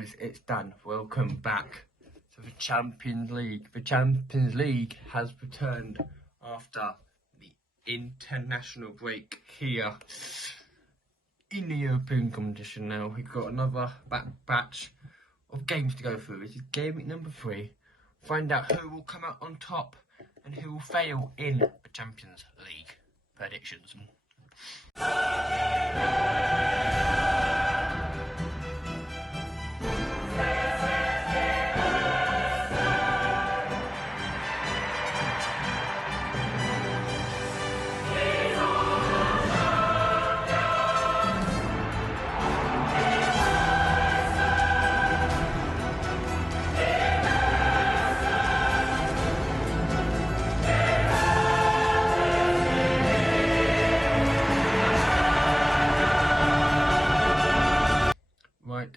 boys, it's done. Welcome back to the Champions League. The Champions League has returned after the international break here in the European competition. Now we've got another batch of games to go through. This is game week number 3. Find out who will come out on top and who will fail in the Champions League predictions.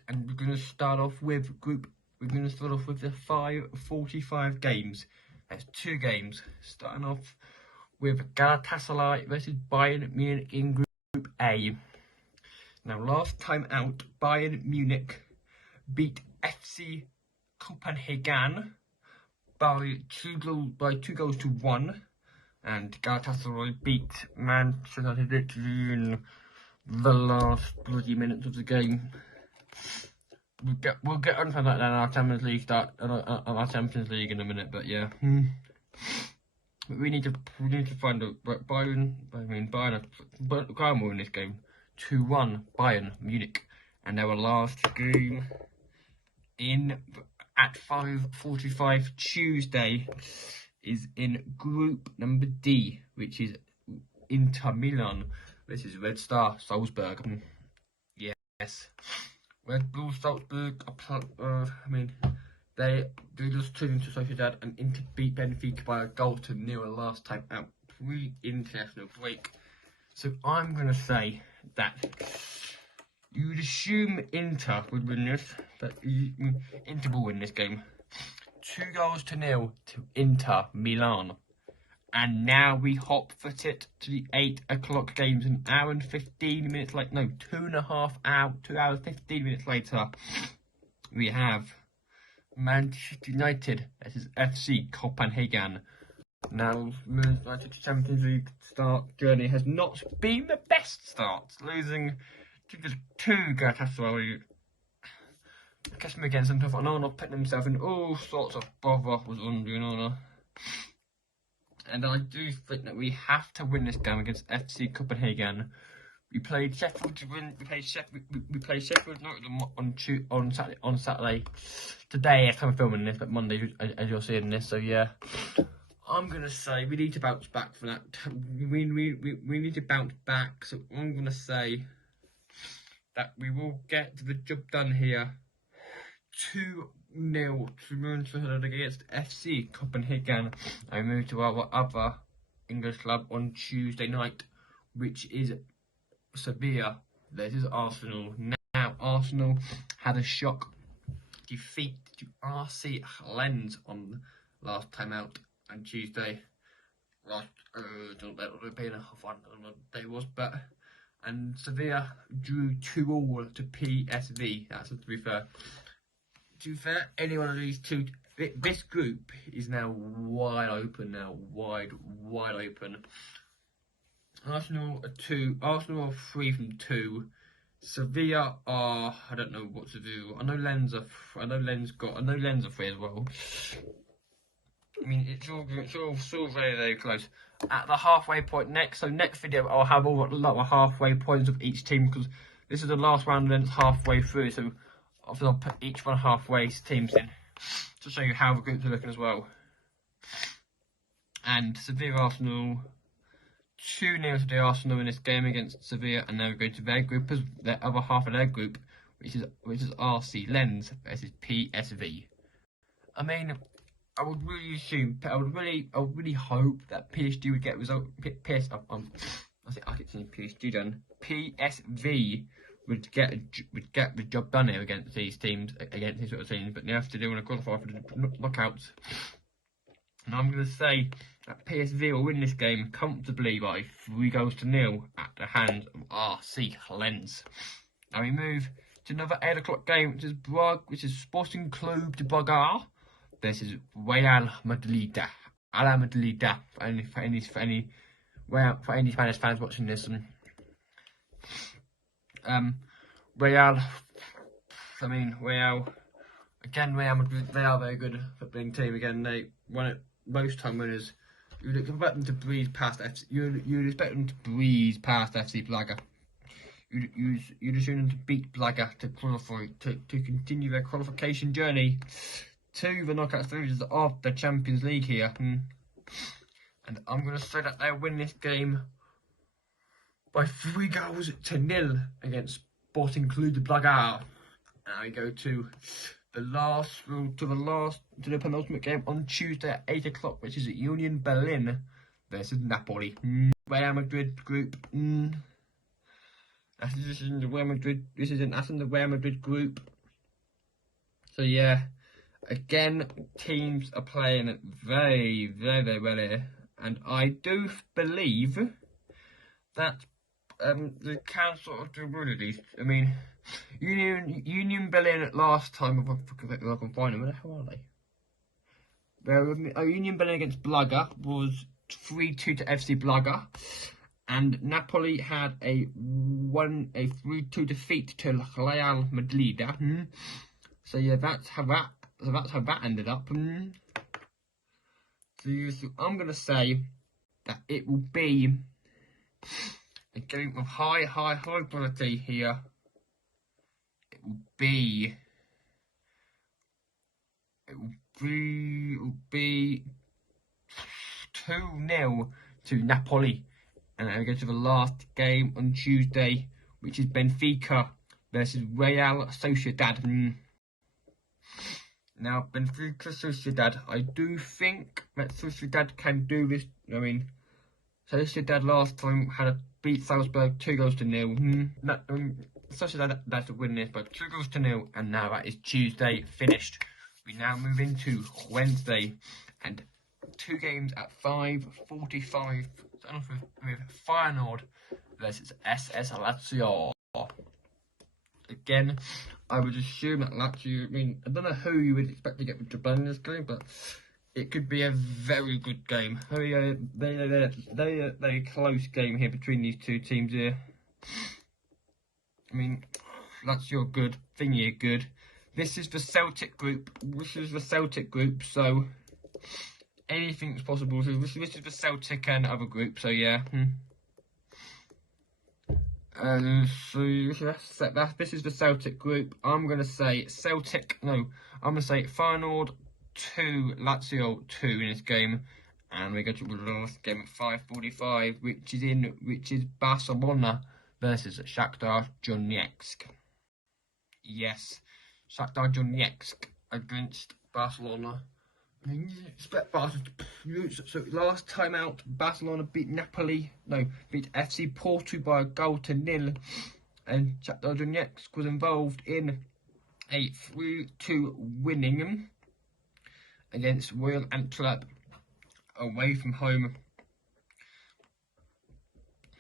And we're going to start off with the 5:45 games. There's 2 games, starting off with Galatasaray versus Bayern Munich in Group A. Now, last time out, Bayern Munich beat FC Copenhagen by 2 goals to 1, and Galatasaray beat Manchester United in the last bloody minutes of the game. We'll get on for that then. Our Champions League our Champions League in a minute, but yeah, we need to find out. Bayern will win this game 2-1 Bayern Munich, and our last game at 5:45 Tuesday is in Group number D, which is Inter Milan. This is Red Star Salzburg. Yes. Red Bull Salzburg, they just turned into Sociedad and Inter beat Benfica by a goal to 0 last time out, pre-international break. So I'm going to say that you would assume Inter would win this, but Inter will win this game. 2 goals to 0 to Inter Milan. And now we hot-foot it to the 8 o'clock games, an hour and 15 minutes later. No, 2.5 hours, 2 hours 15 minutes later. We have Manchester United versus FC Copenhagen. Now, Manchester United's Champions League start journey has not been the best start, losing to Galatasaray. Customer against them, and Onana putting himself in all sorts of bother with Onana. And I do think that we have to win this game against FC Copenhagen. We played Sheffield to win. We played Sheffield on Saturday. Today, I'm filming this, but Monday, as you're seeing this. So yeah, I'm gonna say we need to bounce back from that. We need to bounce back. So I'm gonna say that we will get the job done here. 2-0 to Manchester United against FC Copenhagen. I move to our other English club on Tuesday night, which is Sevilla versus Arsenal. Now, Arsenal had a shock defeat to RC Lens on last time out on Tuesday. I don't know what the day was, and Sevilla drew 2-2 to PSV. That's to be fair. To be fair, any one of these two, this group is now wide open. Wide open. Arsenal are 3 from 2. Sevilla are, I don't know what to do. I know Lens are 3 as well. I mean, it's all very, very close. At the halfway point next video, I'll have all the halfway points of each team, because this is the last round and then it's halfway through. So I'll put each one halfway teams in to show you how the groups are looking as well. And Sevilla Arsenal 2-0 to the Arsenal in this game against Sevilla, and now we're going to their group, as the other half of their group, which is RC Lens versus PSV. I mean, I would really hope that PSG would get result. I keep saying PSG done. PSV would get the job done here against these sort of teams, but they have to do want to qualify for the knockouts. And I'm going to say that PSV will win this game comfortably by 3 goals to 0 at the hands of RC Lens. Now we move to another 8 o'clock game, which is Sporting Club de Braga versus Real Madrid. Ala Madrid. For any Spanish fans watching this, Real. I mean, Real. Again, Real Madrid. They are a very good footballing team. Again, they won it most time winners. You'd expect them to breeze past FC. You'd expect them to breeze past FC Braga. You'd assume them to beat Braga to qualify to continue their qualification journey to the knockout stages of the Champions League here. And I'm going to say that they'll win this game by 3-0 against Sporting Club de Braga. Now we go to the penultimate game on Tuesday at 8 o'clock, which is at Union Berlin versus Napoli. Real Madrid group. This is in the Real Madrid. This is in the Real Madrid group. So yeah, again, teams are playing very, very, very well here, and I do believe that they can sort of do one of these. I mean, Union Berlin last time, if I can find them, where the hell are they? Well, Union Berlin against Braga was 3-2 to FC Braga, and Napoli had a 3-2 defeat to Real Madrid. So yeah, that's how that ended up. So I'm gonna say that it will be a game of high quality here. It will be 2-0 to Napoli. And then we go to the last game on Tuesday, which is Benfica versus Real Sociedad. Now, Benfica Sociedad, I do think that Sociedad can do this. I mean, Sociedad last time had a beat Salzburg 2-0. Sociedad that's to win this by 2-0, and now that is Tuesday finished. We now move into Wednesday, and 2 games at 5:45. With Feyenoord versus SS Lazio. Again, I would assume that Lazio. I mean, I don't know who you would expect to get to play in this game, but it could be a very good game. Very close game here between these two teams here. I mean, Lazio good, Thingy good. This is the Celtic group. So anything's possible. So this is the Celtic and other group. So yeah. So this is the Celtic group. I'm gonna say Celtic. No, I'm gonna say Feyenoord 2, Lazio 2 in this game, and we go to the last game at 5:45, which is Barcelona versus Shakhtar Donetsk. Yes, Shakhtar Donetsk against Barcelona. So last time out, Barcelona beat FC Porto by 1-0, and Shakhtar Donetsk was involved in a 3-2 winning against Royal Antwerp away from home.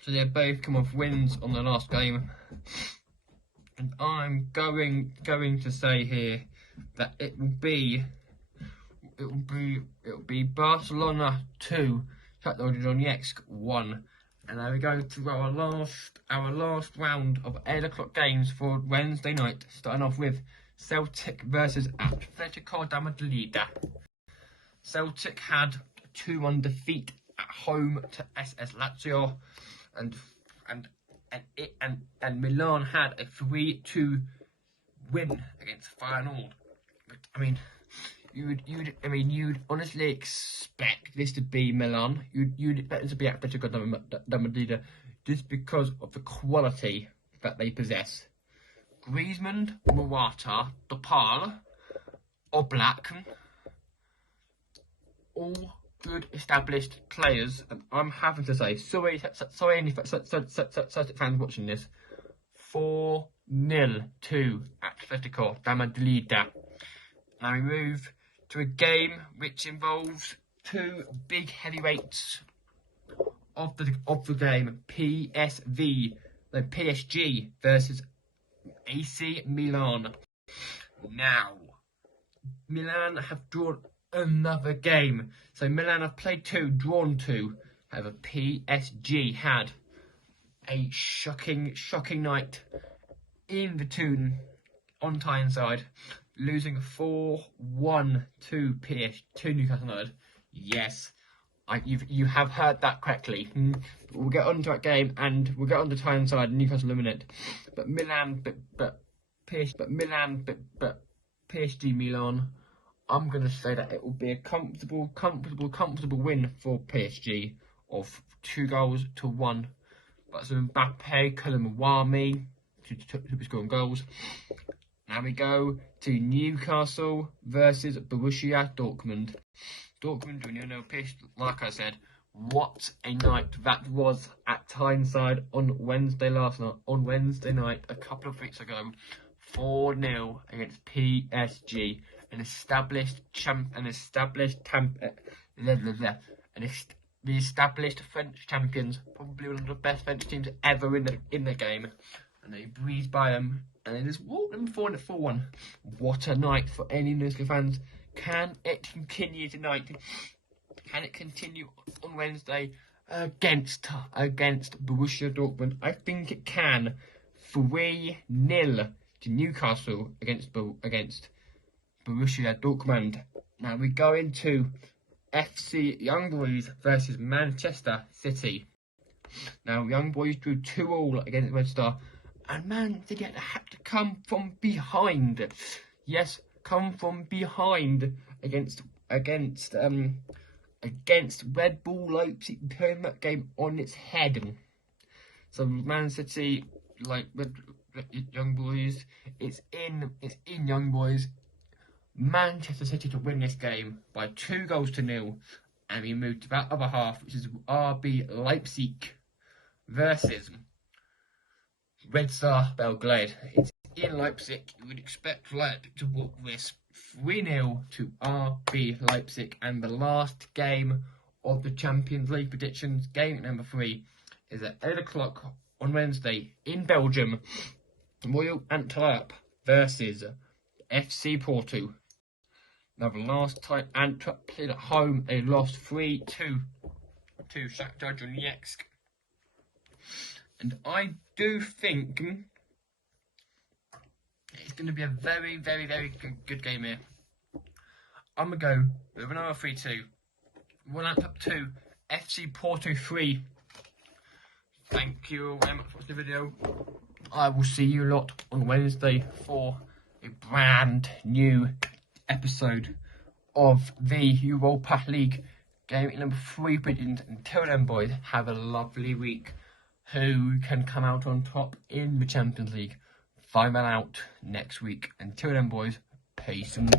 So they both come off wins on the last game, and I'm going to say here that it will be Barcelona 2, Shakhtar Donetsk 1, and now we go to our last round of 8 o'clock games for Wednesday night, starting off with Celtic versus Atletico de Madrid. Celtic had a 2-1 defeat at home to SS Lazio, and Milan had a 3-2 win against Feyenoord. But I mean, you'd honestly expect this to be Milan. You'd expect it to be Atletico de Madrid just because of the quality that they possess. Griezmann, Morata, Depay, Oblak, all good established players, and I'm having to say, sorry any Celtic fans watching this, 4-0 to Atletico de Madrid. Now we move to a game which involves 2 big heavyweights of the game, PSG versus AC Milan. Now, Milan have drawn another game. So Milan have played 2, drawn 2. However, PSG had a shocking night in the tune on Tyneside, losing 4-1 to Newcastle United. Yes, you have heard that correctly. We'll get on to that game and we'll get on to Tyneside and Newcastle in a minute. But PSG Milan, I'm going to say that it will be a comfortable win for PSG of 2-1. But some Mbappe, Koulibaly to be scoring goals. Now we go to Newcastle versus Borussia Dortmund. Dortmund, when you know, like I said, what a night that was at Tyneside on Wednesday night, a couple of weeks ago. 4-0 against PSG, the established French champions, probably one of the best French teams ever in the game, and they breezed by them, and they just walked them 4-1. What a night for any Newcastle fans! Can it continue tonight? Can it continue on Wednesday against Borussia Dortmund? I think it can. 3-0 to Newcastle against Borussia Dortmund. Now we go into FC Young Boys versus Manchester City. Now Young Boys drew 2-2 against Red Star, and Man City had to come from behind. Yes, come from behind against Red Bull Leipzig, turning that game on its head. So Man City, like Young Boys, it's in Young Boys. Manchester City to win this game by 2-0, and we move to that other half, which is RB Leipzig versus Red Star Belgrade. It's in Leipzig. You would expect Leipzig to walk this 3-0 to RB Leipzig, and the last game of the Champions League predictions, game number 3, is at 8 o'clock on Wednesday in Belgium. Royal Antwerp versus FC Porto. Now, the last time Antwerp played at home, they lost 3-2 to Shakhtar Donetsk. And I do think it's going to be a very good game here. I'm going to go with another 3-2. Royal Antwerp 2, FC Porto 3. Thank you very much for watching the video. I will see you lot on Wednesday for a brand new episode of the Europa League game number 3 predictions. Until then, boys, have a lovely week. Who can come out on top in the Champions League? Find that out next week. Until then, boys, peace and